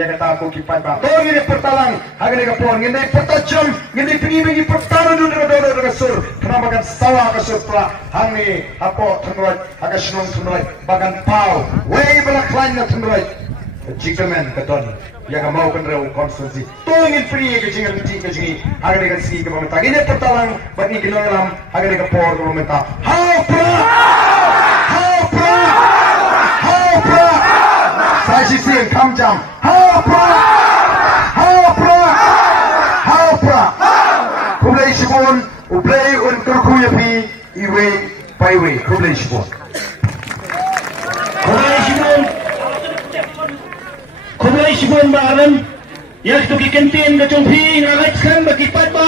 Ia kata aku kipat bang. Tolong ini pertalang. Haga ni kapon. Ini pertajam. Ini pergi pertalang dulu dengan sur. Kenapa kan sawah ke sur pula. Hang ni apa tenggerai. Haga senang tenggerai. Bagan pau. Wei belak lain na tenggerai. Jika men keton. Ia kan mau kan rew konstansi. Tolong ini pergi ke jingan beti ke jingi. Haga ni kan segi ke pemerintah. Ini pertalang. Bagi kilogram. Haga ni kapon ke pemerintah. Hau pra. Hau pra. Hau pra. Saya sisi yang kamjam. Hau pra. Hau pra. Hau pra. Kublai sibon. Ublai un kerkuya pi. Iwe paiwe. Kublai sibon. Kublai sibon. Kublai sibon baran. Yak tu kikentin kacung pi ngagat kan bagi pat ba.